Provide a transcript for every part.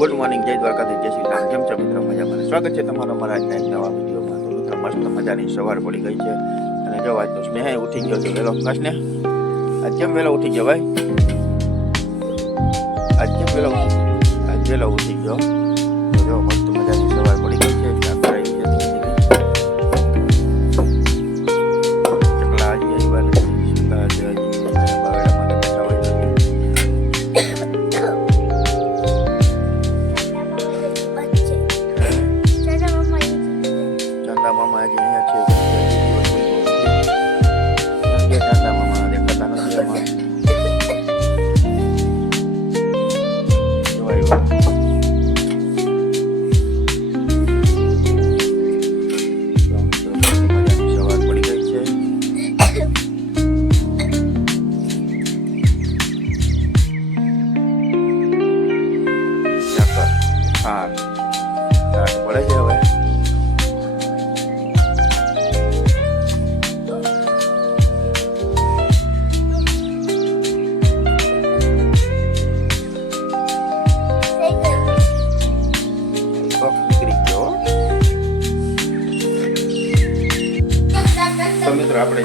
Good morning, જય દ્વારકાથી, જય શ્રી રામ. કેમ છો મિત્રો? મજામાં. સ્વાગત છે તમારો અમારા આજના એક નવા વિડીયોમાં. તો મિત્રો મસ્ત મજાની સવાર પડી ગઈ છે અને જો આજ તો સ્નેહ ઉઠી ગયો છે વહેલો. સ્નેહ આજ કેમ વહેલો ઉઠી ગયો ભાઈ? આજ કેમ વહેલો ઉઠી ગયો? તો જો મસ્ત મજાની સવાર પડી ગઈ છે. ચકલા હજી આવ્યા નથી, સુતા છે હજી બાવેડા માટે બેઠા હોય છે. ચાંદા મામા હજી અહીંયા છે. ચાંદા મામા દેખાતા નથી એમાં. સવાર પડી ગઈ છે. હા પડે છે હવે. તો મિત્રો આપણે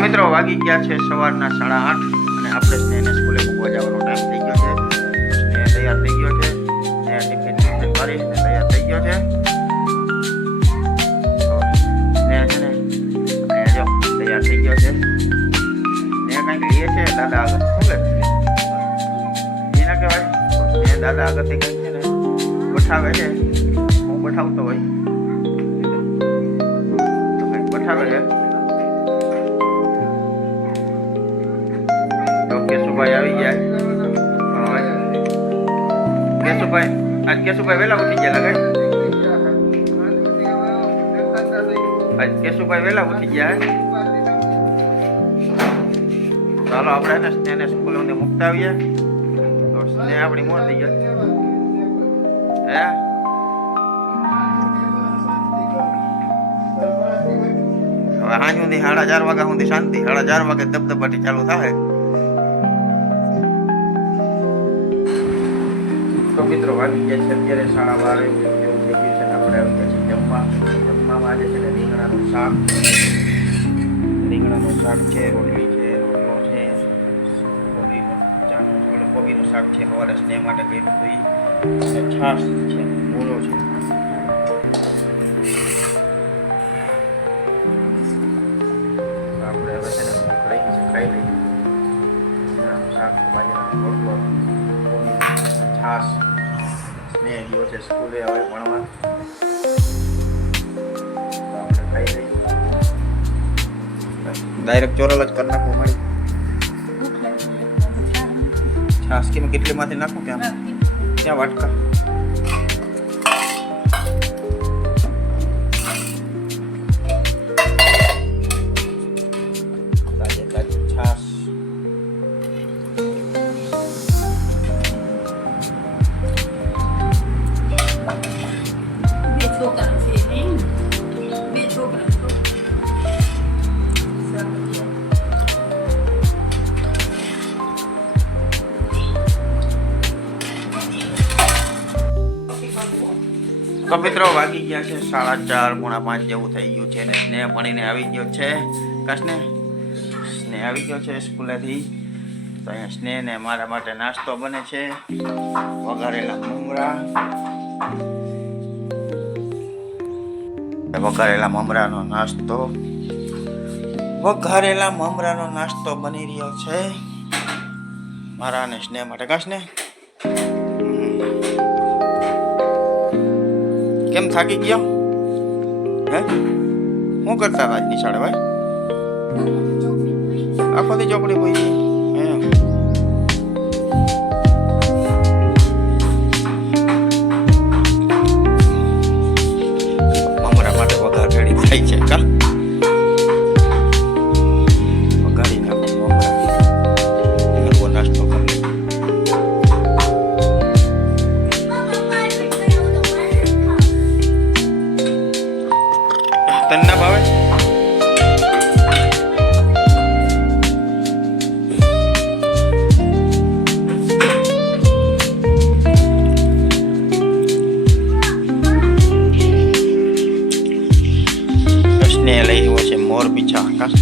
મિત્રો વાગી ગયા છે સવારના 8:30 અને આપણે સ્નેહને સ્કૂલે મૂકવા જવાનો ટાઈમ થઈ ગયો છે. સ્નેહ તૈયાર થઈ ગયો છે. સ્નેહ ટિફિન ભરી તૈયાર થઈ ગયો છે. સ્નેહ છે ને જો તૈયાર થઈ ગયો છે. સ્નેહ કંઈક લે છે દાદા આગળ. શું લે એ ના કહેવાય. સ્નેહ દાદા આગળથી કંઈક છે ને બઠાવે છે. હું બઠાવતો હોય તો કંઈક બઠાવે છે. કેશુભાઈ આવી ગયા. કેશુભાઈ વહેલા ઉઠી ગયા લાગે. કેશુભાઈ વહેલા ઉઠી ગયા. ચાલો આપણે સ્નેહને સ્કૂલે મૂકતા આવીએ. તો સ્નેહ આપણી મોર થઈ ગયા. હે હવે સાંજ સુધી 4:30 વાગ્યા સુધી શાંતિ. 4:30 વાગે ધબધબાટી ચાલુ થાય. તો મિત્રો વાગી ગયા છે અત્યારે 12:30 એવું થઈ ગયું છે ને આપણે આવી ગયા છીએ જમવામાં આજે છે ને રીંગણાનું શાક છે, રોટલી છે, રોટલો છે, કોબીનું શાક છે. સવારે સ્નેહ માટે કર્યું હતું અને છાશ છે, મૂળો છે. આપણે હવે છે ને ભૂખ લાગી છે, ખાઈ લઈએ. શાક, બાજરાનો રોટલો, છાશ. સ્નેહ ગયો છે સ્કૂલે હવે ભણવા. આપણે ખાઈ લઈએ. ડાયરેક્ટ ચોરલ જ કરી નાખવું મળી. છાશ કેટલી માંથી નાખું? ક્યાં વાટકા? તાજી છાશ. તો મિત્રો વાગી ગયા છે 4:30 પોણા 5 જેવું થઈ ગયું છે ને સ્નેહ ભણીને આવી ગયો છે. સ્નેહ આવી ગયો છે સ્કૂલેથી. તો અહીંયા સ્નેહ ને મારા માટે નાસ્તો બને છે. વઘારેલા મમરા, વઘારેલા મમરાનો નાસ્તો બની રહ્યો છે મારા અને સ્નેહ માટે. સ્નેહ કેમ થાકી ગયો? હે શું કરતા હતા આજની શાળા ભાઈ? આખો દી ચોપડી કોઈ મમરા માટે વઘાર રેડી થાય છે. કા વઘારી નાખો મમરા, હલવો નાસ્તો કરી. તને ના ભાવે? ને લઈ આવ્યો છે મોર પીછા. આકાશ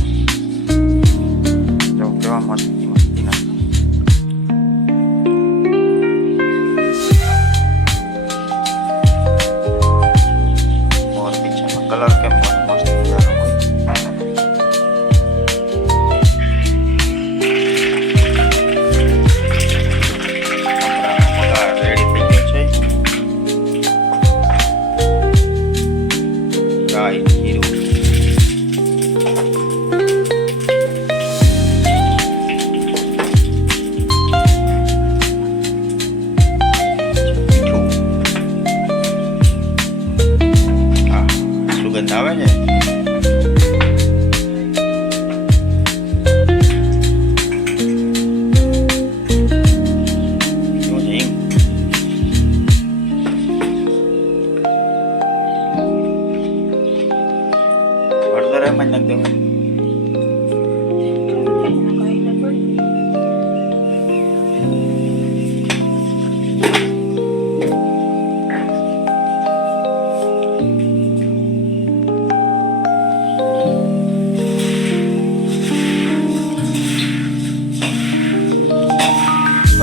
જો કેવા મસ્તી ના મોર પીછાનો કલર કેમ મસ્ત રેડી થઈ ગયો છે. ગાય જીરું આવે છે. હળદર એમ જ નાખ દેવાય.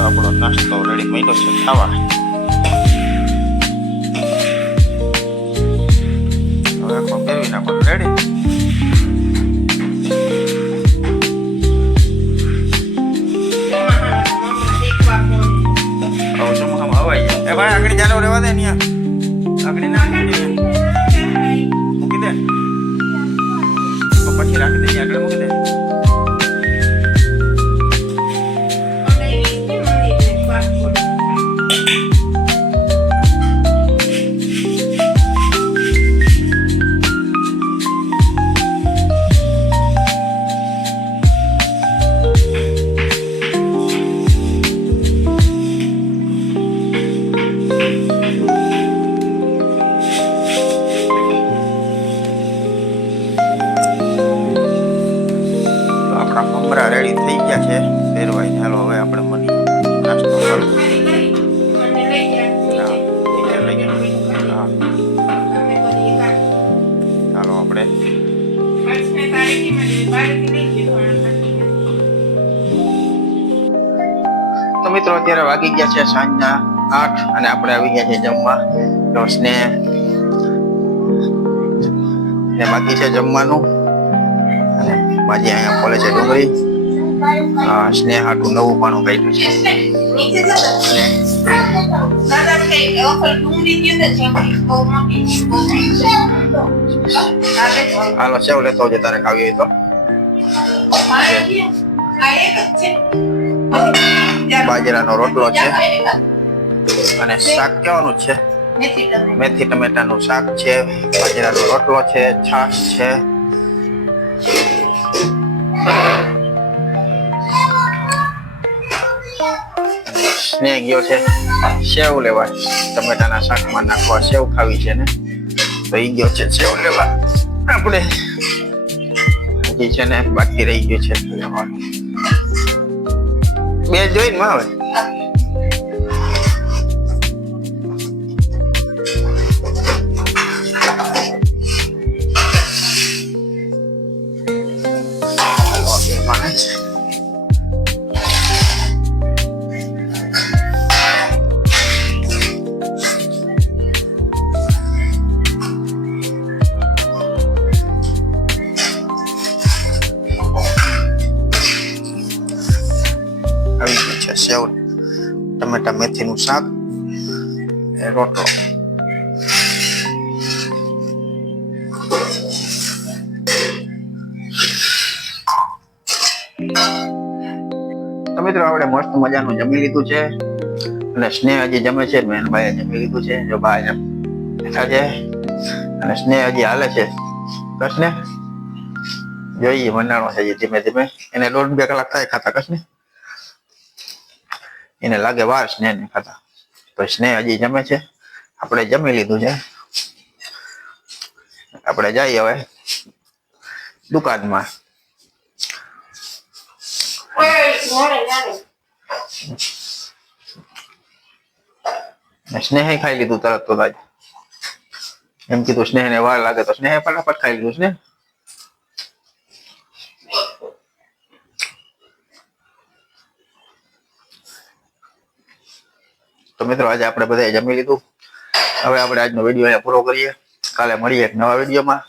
આપણો નાસ્તો રેડી મળ્યો છે ખાવા. હવે આખો ફેરવી નાખો. રેડી. હવાઈ એ ભાઈ આગળ ચાલો રહેવા દે ને. આગળ ના મૂકી દે તો પછી રાખી દઈએ. આગળ મૂકી દે. મમરા રેડી થઈ ગયા છે ફેરવાઈ. ચાલો હવે આપણે મની નાસ્તો કરો. ચાલો આપણે તો મિત્રો અત્યારે વાગી ગયા છે સાંજના 8 અને આપણે આવી ગયા છે જમવા. તો સ્નેહ ને બાકી છે જમવાનું. બાજી અહીંયા ફોલે છે ડુંગળી. સ્નેહ હાટું નવું પાણું કાઢ્યું છે. હાલો સેવ લેતો આવજે તારે ખાવી હોય તો. બાજરાનો રોટલો છે અને શાક કેવાનું છે? મેથી ટમેટાનું શાક છે, બાજરાનો રોટલો છે, છાશ છે. સ્નેહ ગયો છે સેવ લેવા. ટમેટાના શાકમાં નાખવા સેવ ખાવી છે ને, તો ઈ ગયો છે સેવ લેવા. આપણે હજી છે ને બાકી રહી ગયું છે લેવાનું. બે જોઈને માં આવે. ટામેટા મેથીનું શાક એ રોટલો. તો મિત્રો આપણે મસ્ત મજાનું જમી લીધું છે અને સ્નેહ હજી જમે છે. મેનભાઈ જમી લીધું છે. જો ભાઈ બેઠા છે અને સ્નેહ હજી હાલે છે. કશને જોઈએ મંડાણો છે ધીમે ધીમે. એને 1.5-2 કલાક થાય ખાતા. કશને એને લાગે વાર સ્નેહ ને ખાતા. તો સ્નેહ હજી જમે છે. આપણે જમી લીધું છે. આપણે જઈએ હવે દુકાનમાં. સ્નેહ ખાઈ લીધું તરત તો ભાઈ. એમ કીધું સ્નેહ ને વાર લાગે તો સ્નેહ ફટાફટ ખાઈ લીધું. સ્નેહ તો મિત્રો આજે આપણે બધાએ જમી લીધું. હવે આપણે આજનો વિડીયો અહીંયા પૂરો કરીએ. કાલે મળીએ એક નવા વિડીયોમાં.